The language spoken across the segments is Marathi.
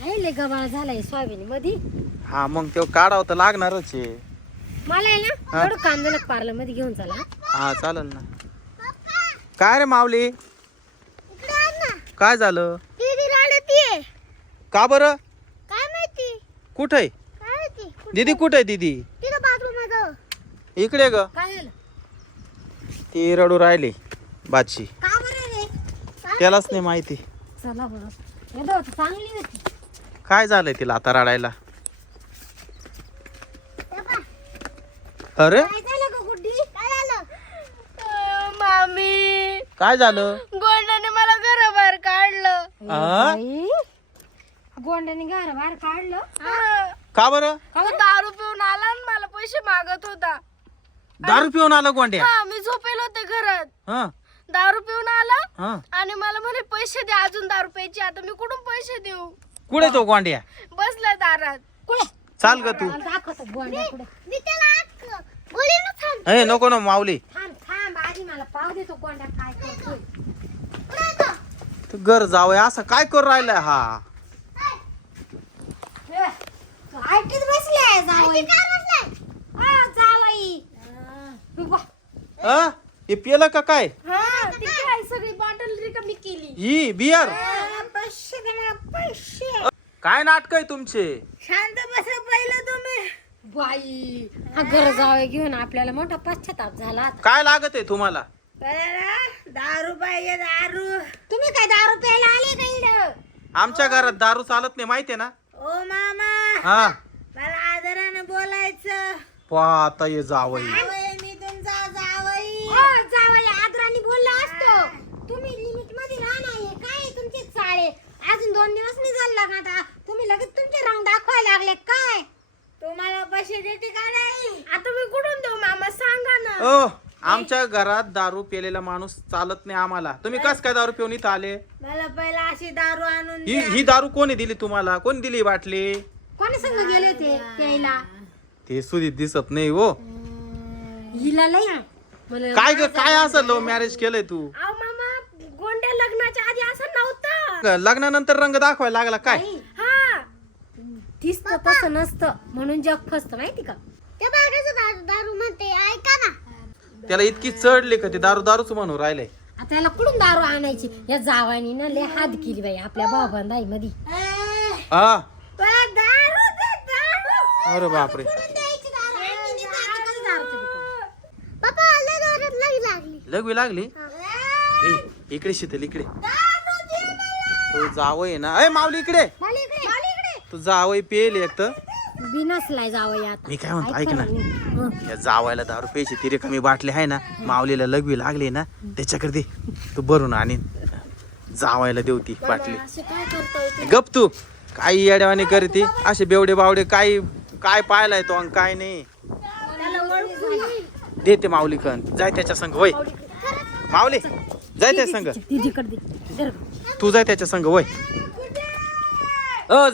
लय गबाळ झालाय सोयाबीन मध्ये. हा मग तो काढावं तर लागणारच आहे. मला आहे ना हा. थोडं कांदा पार्लर मध्ये घेऊन चला. हा चालेल ना. काय रे माऊली काय झालं? का बरं? काय माहिती कुठे दीदी? कुठे दीदी? इकडे ग. काय झालं? ती रडू राहिली बादशी. का बरं रे? त्यालाच नाही माहिती चला बरं. हे दोघं चांगली होती. काय झालंय तिला आता रडायला. अरे काय झालं ग गुड्डी? काय झालं? मामी काय झालं? गोंड्याने मला घराबाहेर काढलं. आ? गोंड्याने घराबाहेर काढलं? का बरं? दारू पिऊन आला आणि मला पैसे मागत होता. दारू पिऊन आला गोंड्या? हा मी झोपेल होते घरात. हा दारू पिऊन आला हा. आणि मला म्हणे पैसे दे, अजून दारू प्यायची. आता मी कुठून पैसे देऊ? कुठे तो गोंड्या? बसलाय दारात. कुठे? चाल ग तू. दाखवतो गोंड्या कुठे. ए नको ना माऊली. थांब थांब आधी मला पाव देतो गोंड्या काय करतोय. तू घर जावय असं काय करू राहिलाय हा? ऐकत बसलाय जावई. जावई. हे पिलं का काय? हा ती काय सगळी बॉटल रिकामी केली. ही बियर. पैसे दे मला, पैसे. काय नाटक आहे तुमचे? शांत बसा पहिलं तुम्ही. बाई हा घर जावई घेऊन आपल्याला मोठा पश्चाताप झाला. काय लागत आहे तुम्हाला? दारू पाहिजे दारू. तुम्ही काय दारू प्यायला आले का इकडं? आमच्या घरात दारू चालत नाही माहितीये ना. ओ मामा हा मला आदराने बोलायचं. आता ये जावई. मी तुमचा जावई. जावई आदराने बोलला असतो. तुम्ही लिमिट मध्ये राहणार. काय तुमचे चाळे अजून 2 दिवस नाही झाला का आता तुम्ही लगेच तुमचे रंग दाखवायला लागले काय? तुम्हाला पैसे देते का नाही? आता मी कुठून देऊ मामा सांगा ना. ओ आमच्या घरात दारू पिलेला माणूस चालत नाही आम्हाला. तुम्ही कस काय दारू पिऊन इथं आले? मला पहिला अशी दारू आणून ही दारू कोणी दिली तुम्हाला? कोणी दिली बाटली? कोणी संग गेले ते प्यायला? ते सुधीत दिसत नाही हो. हिला लय काय ग काय असं लव्ह मॅरेज केलंय तू? अहो मामा गोंड्या लग्नाच्या आधी असं नव्हतं. लग्नानंतर रंग दाखवायला लागला काय? हा दिसत तसं नसतं म्हणून जग फसतं माहिती का? त्या बागाचं दारू म्हणते ऐका ना. त्याला इतकी चढली का ते दारू दारूच म्हणून राहिले. आता याला कुठून दारू आणायची? या जावानी ना लय हात केली बाई आपल्या भाऊबंदाई मध्ये. हा दारू दे दारू. अरे बापरे. लगवी लागली. ए, इकडे शीतल इकडे. तू जावई ना. ए माऊली इकडे. तू जावई पेल एक तर. बिनसलाय जावई आता. मी काय म्हणतो ऐक ना. या जावायला दारू प्यायची ती रिकामी बाटली आहे ना. माऊलीला लगवी लागली ना त्याच्याकडे दे. तू भरून आणि जावायला देऊ ती बाटली. काय करतोय? गप तू. काही येड्यावानी करते असे बेवडे बावडे काय काय पाहिलाय तो आणि काय नाही. देते माऊली कण. जाय त्याच्या संग वय. माऊली जाय त्या संग. दीदीकडे दे. तू जाय त्याच्या संग वय.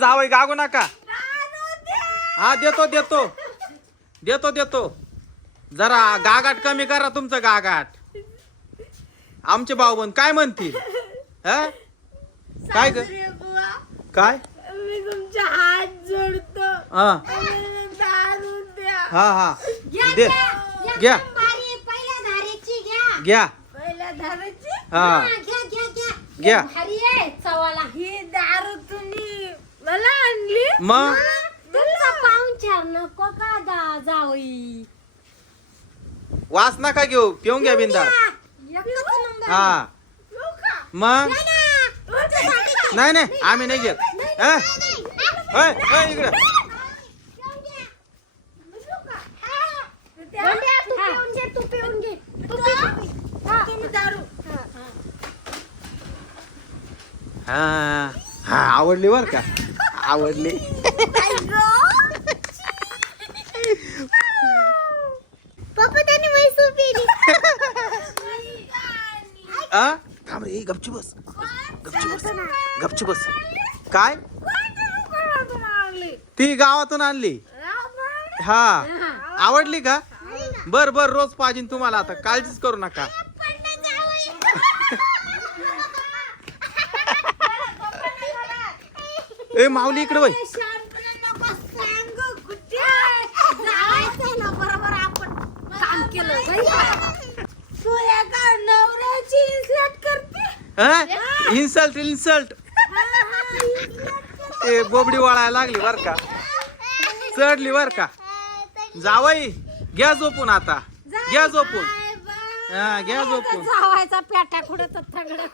जावई गागू नका. हा देतो देतो देतो देतो. जरा गागाट कमी करा तुमचं गागाट. आमचे भाऊबंद काय म्हणतील? हा काय ग काय? मी तुमच्या हात जोडतो. हा दारू द्या. हा हा दे घ्या पहिल्या धारेची घ्या. घ्या पहिल्या धारेची हा घ्या घ्या घ्या. घ्या. भारी आहे चवाला. ही दारू तुम्ही मला आणली. मग तुमचा पाहुणचार नको का जावई? वास नका घेऊ. पिऊन घ्या बिंदा. हा मग नाही नाही आम्ही नाही घेत. इकडे तू पिऊन घे. दारू. हा हा आवडली बर का? आवडली. पप्पा त्याने म्हैसूर पिली. थांब रे गपची बस. गपची बस गपची बस. काय ती गावातून आणली? हा आवडली का? बर बर रोज पाहिजे तुम्हाला. आता काळजीच करू नका. ए माऊली इकडे वय. शहाणपणा नको सांगू, कुठे जायचंय ना, बरोबर आपण काम केलं बाई. तू एका नवऱ्याची इन्सल्ट करते. इन्सल्ट ते बोबडी वळायला लागली बर का, चढली बर का. जावई घ्या झोपून आता, घ्या झोपून. हा घ्या झोपून. जावायचा पेटा कुठं तर थगडं